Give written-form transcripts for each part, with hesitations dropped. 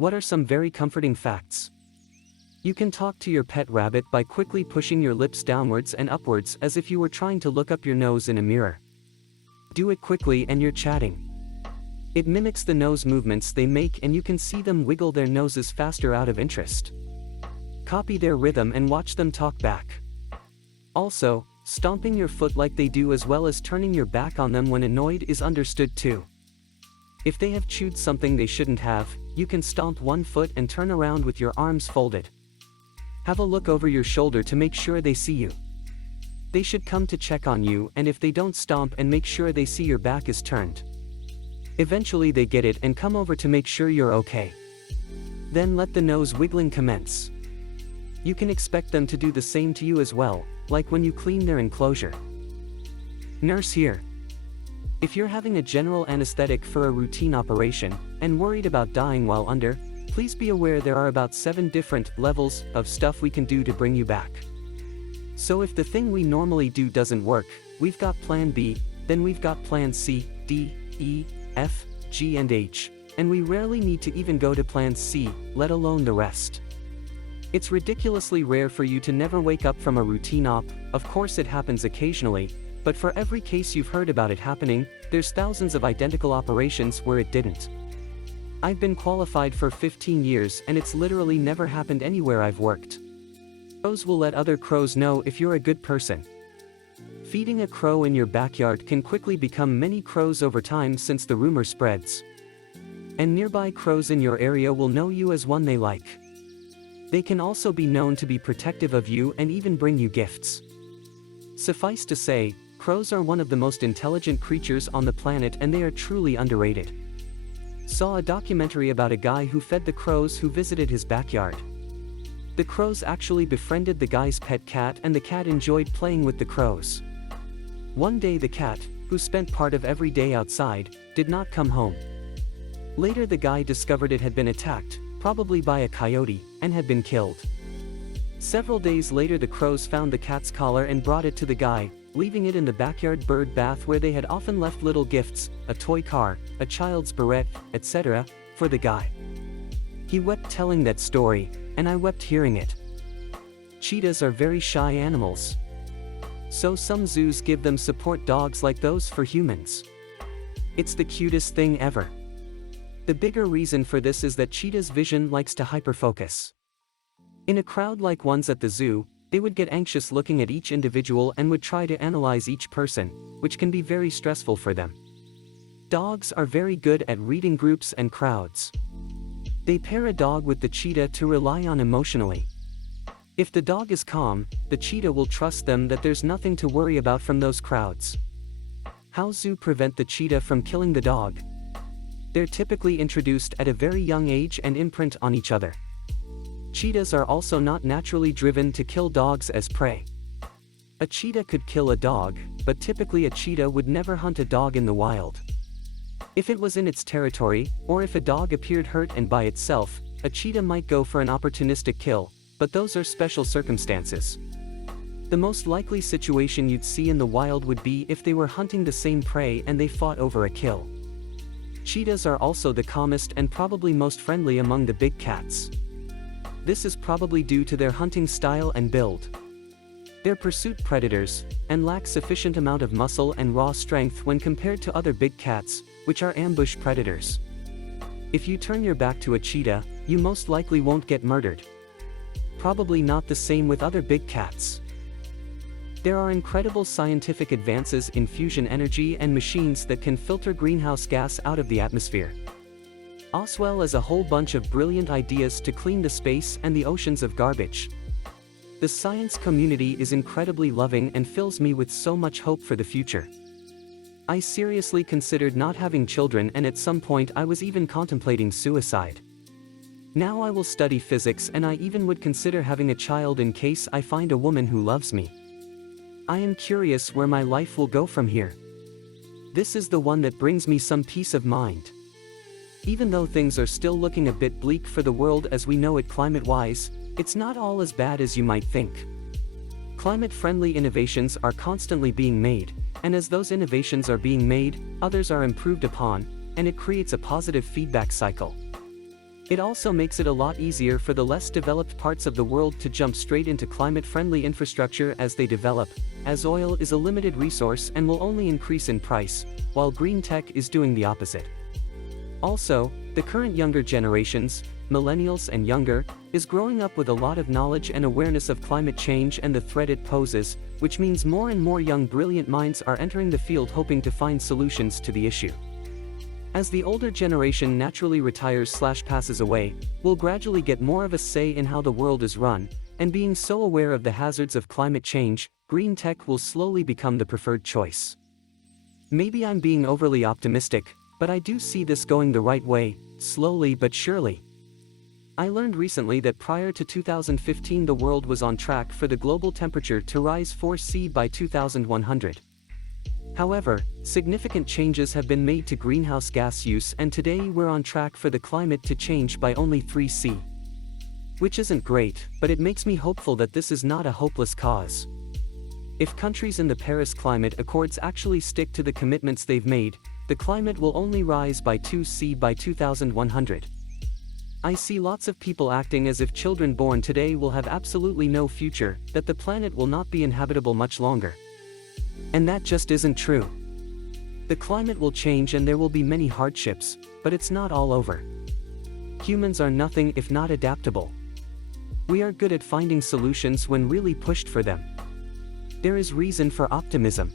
What are some very comforting facts? You can talk to your pet rabbit by quickly pushing your lips downwards and upwards as if you were trying to look up your nose in a mirror. Do it quickly and you're chatting. It mimics the nose movements they make and you can see them wiggle their noses faster out of interest. Copy their rhythm and watch them talk back. Also, stomping your foot like they do as well as turning your back on them when annoyed is understood too. If they have chewed something they shouldn't have, you can stomp one foot and turn around with your arms folded. Have a look over your shoulder to make sure they see you. They should come to check on you, and if they don't, stomp and make sure they see your back is turned. Eventually they get it and come over to make sure you're okay. Then let the nose wiggling commence. You can expect them to do the same to you as well, like when you clean their enclosure. Nurse here. If you're having a general anesthetic for a routine operation, and worried about dying while under, please be aware there are about 7 different levels of stuff we can do to bring you back. So if the thing we normally do doesn't work, we've got plan B, then we've got plan C, D, E, F, G and H, and we rarely need to even go to plan C, let alone the rest. It's ridiculously rare for you to never wake up from a routine op. Of course it happens occasionally, but for every case you've heard about it happening, there's thousands of identical operations where it didn't. I've been qualified for 15 years and it's literally never happened anywhere I've worked. Crows will let other crows know if you're a good person. Feeding a crow in your backyard can quickly become many crows over time since the rumor spreads. And nearby crows in your area will know you as one they like. They can also be known to be protective of you and even bring you gifts. Suffice to say, crows are one of the most intelligent creatures on the planet and they are truly underrated. Saw a documentary about a guy who fed the crows who visited his backyard. The crows actually befriended the guy's pet cat and the cat enjoyed playing with the crows. One day the cat, who spent part of every day outside, did not come home. Later the guy discovered it had been attacked, probably by a coyote, and had been killed. Several days later the crows found the cat's collar and brought it to the guy, leaving it in the backyard bird bath where they had often left little gifts, a toy car, a child's beret, etc., for the guy. He wept telling that story, and I wept hearing it. Cheetahs are very shy animals. So some zoos give them support dogs like those for humans. It's the cutest thing ever. The bigger reason for this is that cheetah's vision likes to hyperfocus. In a crowd like ones at the zoo, they would get anxious looking at each individual and would try to analyze each person, which can be very stressful for them. Dogs are very good at reading groups and crowds. They pair a dog with the cheetah to rely on emotionally. If the dog is calm, the cheetah will trust them that there's nothing to worry about from those crowds. How zoo prevent the cheetah from killing the dog? They're typically introduced at a very young age and imprint on each other. Cheetahs are also not naturally driven to kill dogs as prey. A cheetah could kill a dog, but typically a cheetah would never hunt a dog in the wild. If it was in its territory, or if a dog appeared hurt and by itself, a cheetah might go for an opportunistic kill, but those are special circumstances. The most likely situation you'd see in the wild would be if they were hunting the same prey and they fought over a kill. Cheetahs are also the calmest and probably most friendly among the big cats. This is probably due to their hunting style and build. They're pursuit predators, and lack sufficient amount of muscle and raw strength when compared to other big cats, which are ambush predators. If you turn your back to a cheetah, you most likely won't get murdered. Probably not the same with other big cats. There are incredible scientific advances in fusion energy and machines that can filter greenhouse gas out of the atmosphere. Oswell has a whole bunch of brilliant ideas to clean the space and the oceans of garbage. The science community is incredibly loving and fills me with so much hope for the future. I seriously considered not having children and at some point I was even contemplating suicide. Now I will study physics and I even would consider having a child in case I find a woman who loves me. I am curious where my life will go from here. This is the one that brings me some peace of mind. Even though things are still looking a bit bleak for the world as we know it climate-wise, it's not all as bad as you might think. Climate-friendly innovations are constantly being made, and as those innovations are being made, others are improved upon, and it creates a positive feedback cycle. It also makes it a lot easier for the less developed parts of the world to jump straight into climate-friendly infrastructure as they develop, as oil is a limited resource and will only increase in price, while green tech is doing the opposite. Also, the current younger generations, millennials and younger, is growing up with a lot of knowledge and awareness of climate change and the threat it poses, which means more and more young brilliant minds are entering the field hoping to find solutions to the issue. As the older generation naturally retires/passes away, we'll gradually get more of a say in how the world is run, and being so aware of the hazards of climate change, green tech will slowly become the preferred choice. Maybe I'm being overly optimistic, but I do see this going the right way, slowly but surely. I learned recently that prior to 2015 the world was on track for the global temperature to rise 4°C by 2100. However, significant changes have been made to greenhouse gas use and today we're on track for the climate to change by only 3°C. Which isn't great, but it makes me hopeful that this is not a hopeless cause. If countries in the Paris Climate Accords actually stick to the commitments they've made, the climate will only rise by 2°C by 2100. I see lots of people acting as if children born today will have absolutely no future, that the planet will not be inhabitable much longer. And that just isn't true. The climate will change and there will be many hardships, but it's not all over. Humans are nothing if not adaptable. We are good at finding solutions when really pushed for them. There is reason for optimism.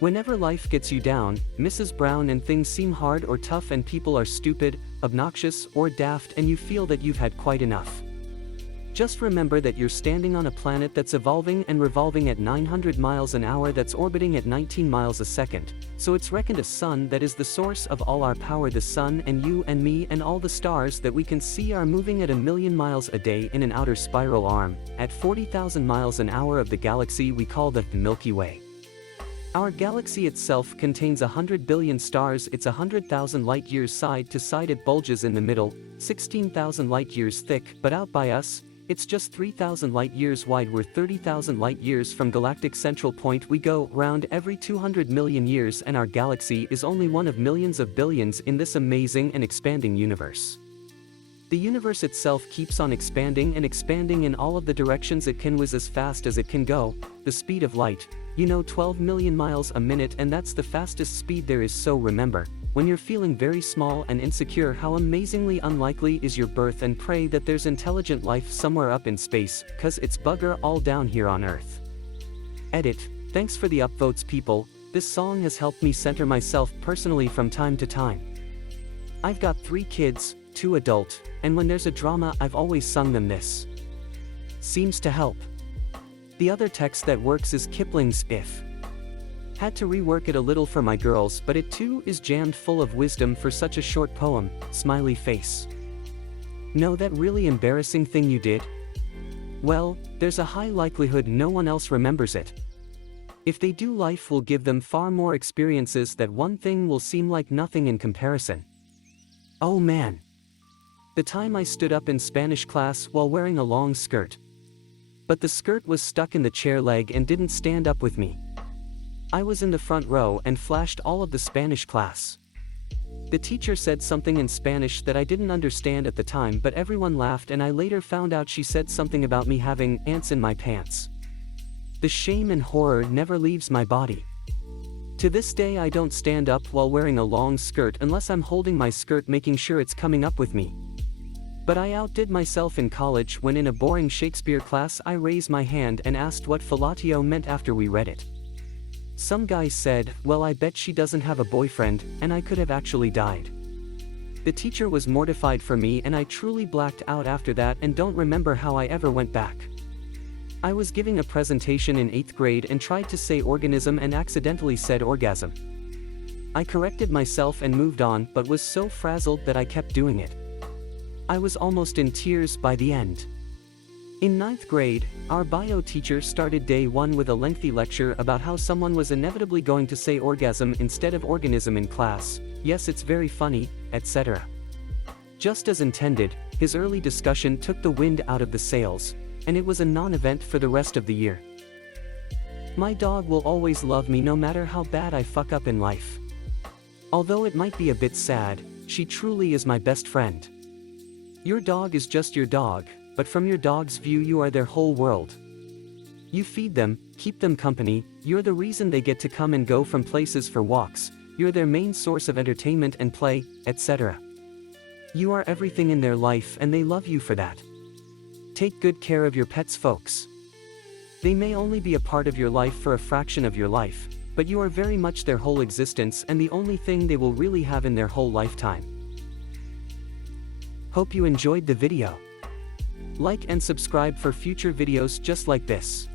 Whenever life gets you down, Mrs. Brown, and things seem hard or tough and people are stupid, obnoxious, or daft and you feel that you've had quite enough. Just remember that you're standing on a planet that's evolving and revolving at 900 miles an hour, that's orbiting at 19 miles a second, so it's reckoned a sun that is the source of all our power. The sun and you and me and all the stars that we can see are moving at 1,000,000 miles a day in an outer spiral arm, at 40,000 miles an hour of the galaxy we call the Milky Way. Our galaxy itself contains 100 billion stars. It's 100,000 light-years side to side. It bulges in the middle, 16,000 light-years thick, but out by us, it's just 3,000 light-years wide. We're 30,000 light-years from galactic central point. We go round every 200 million years and our galaxy is only one of millions of billions in this amazing and expanding universe. The universe itself keeps on expanding and expanding in all of the directions it can, whiz as fast as it can go, the speed of light, 12 million miles a minute, and that's the fastest speed there is. So remember, when you're feeling very small and insecure, how amazingly unlikely is your birth, and pray that there's intelligent life somewhere up in space, cause it's bugger all down here on Earth. Edit. Thanks for the upvotes, people. This song has helped me center myself personally from time to time. I've got 3 kids, 2 adult, and when there's a drama I've always sung them this. Seems to help. The other text that works is Kipling's If. Had to rework it a little for my girls, but it too is jammed full of wisdom for such a short poem, smiley face. Know that really embarrassing thing you did? Well, there's a high likelihood no one else remembers it. If they do, life will give them far more experiences. That one thing will seem like nothing in comparison. Oh man. The time I stood up in Spanish class while wearing a long skirt. But the skirt was stuck in the chair leg and didn't stand up with me. I was in the front row and flashed all of the Spanish class. The teacher said something in Spanish that I didn't understand at the time, but everyone laughed, and I later found out she said something about me having ants in my pants. The shame and horror never leaves my body. To this day I don't stand up while wearing a long skirt unless I'm holding my skirt, making sure it's coming up with me. But I outdid myself in college when in a boring Shakespeare class I raised my hand and asked what fellatio meant after we read it. Some guy said, "Well, I bet she doesn't have a boyfriend," and I could have actually died. The teacher was mortified for me and I truly blacked out after that and don't remember how I ever went back. I was giving a presentation in 8th grade and tried to say organism and accidentally said orgasm. I corrected myself and moved on, but was so frazzled that I kept doing it. I was almost in tears by the end. In 9th grade, our bio teacher started day 1 with a lengthy lecture about how someone was inevitably going to say orgasm instead of organism in class. Yes, it's very funny, etc. Just as intended, his early discussion took the wind out of the sails, and it was a non-event for the rest of the year. My dog will always love me no matter how bad I fuck up in life. Although it might be a bit sad, she truly is my best friend. Your dog is just your dog, but from your dog's view you are their whole world. You feed them, keep them company, you're the reason they get to come and go from places for walks, you're their main source of entertainment and play, etc. You are everything in their life and they love you for that. Take good care of your pets, folks. They may only be a part of your life for a fraction of your life, but you are very much their whole existence and the only thing they will really have in their whole lifetime. Hope you enjoyed the video. Like and subscribe for future videos just like this.